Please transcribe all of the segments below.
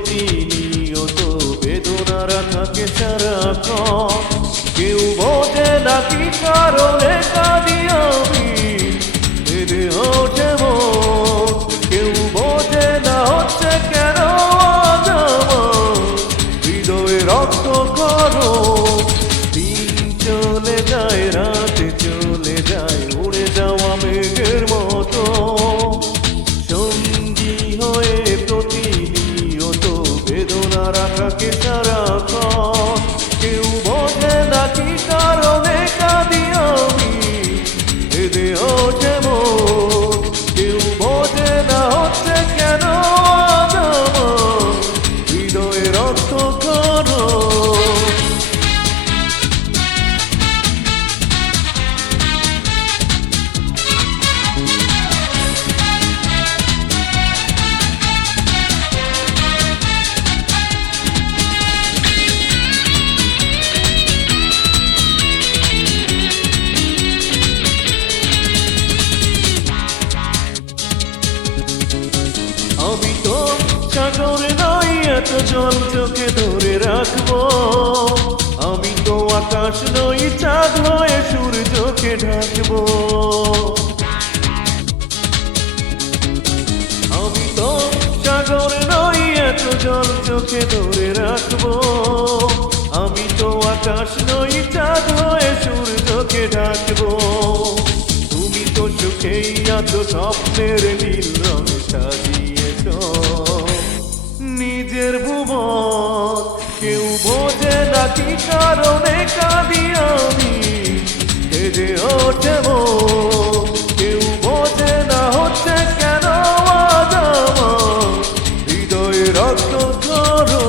প্রতিনিয়ত বেদনারা থাকে সারাক্ষণ। কেউ বোঝে না কি কারণে কাঁদি আমি, বেঁধে ওঠে মন। কেউ বোঝে না হচ্ছে কেন আজ আমার হৃদয়ে রক্ত করো। দিন চলে যায়, রাতে চলে যায়, উড়ে যাওয়া মেঘের মতো। সঙ্গী হয়ে প্রতিনিয়ত বেদনারা থাকে সারাক্ষণ। কেউ বোঝে না কি কারণে কাঁদি আমি, বেঁধে ওঠে মন। কেউ বোঝে না হচ্ছে কেন আজ আমার হৃদয়ে রক্ত করো। আমি তো সাগর নই, এত জল চোখে ধরে রাখবো। আমি তো আকাশ নই, চাঁদ হয়ে সূর্যকে ঢাকবো। আমি তো সাগর নই, এত জল চোখে ধরে রাখবো। আমি তো আকাশ নই, চাঁদ হয়ে সূর্যকে ঢাকবো। তুমি তো সুখেই আছো, স্বপ্নের নীল রঙে সাজিয়েছ নিজের ভুবন। কেউ বোঝে না কি কারণে কাঁদি আমি, বেঁধে ওঠে মন। কেউ বোঝে না হচ্ছে কেন আজ আমার হৃদয়ে রক্ত করো।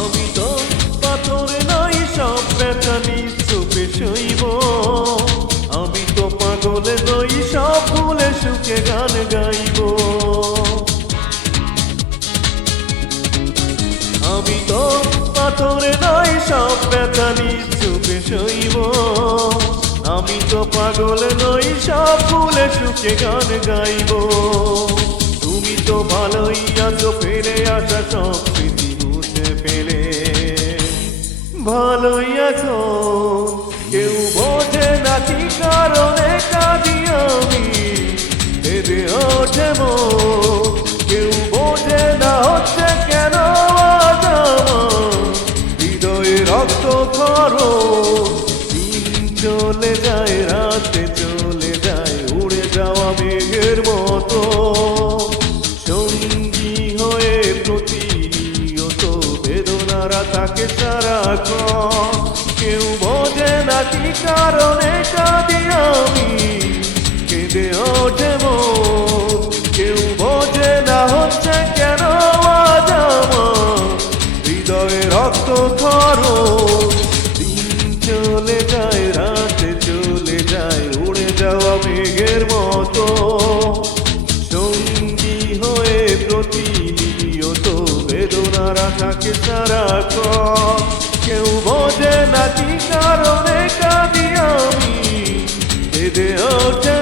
আমি তো পাথর নই, সব ব্যথা নিজ চোখে সইব। আমি তো পাগল নই, সব ভুলে সুখে গান গাইব। আমি তো পাথর নই, সব ব্যথা নিজ চোখে সইব। আমি তো পাগল নই, সব ভুলে সুখে গান গাইব। তুমি তো ভালোই আছো, ফিরে আসা সব স্মৃতি মুছে ফেলে ভালোই আছো। কেউ বোঝে না কি কারণে কাঁদি আমি, বেঁধে ওঠে মন। কেউ বোঝে না হচ্ছে কেন আজ আমার হৃদয়ে রক্ত করো। দিন চলে যায়, রাতে চলে যায়, উড়ে যাওয়া মেঘের মতো। সঙ্গী হয়ে প্রতিনিয়ত বেদনারা থাকে সারাক্ষণ। কেউ বোঝে না কি কারণে কাঁদি আমি, কেঁদে ওঠে মন। কেউ বোঝে না হচ্ছে কেন আজ আমার হৃদয়ে রক্ত করো। দিন চলে যায়, রাতে চলে যায়, উড়ে যাওয়া মেঘের মতো। সঙ্গী হয়ে প্রতিনিয়ত বেদনারা থাকে সারাক্ষণ। কেউ বোঝে না কি কারণে কাঁদি আমি, বেঁধে ওঠে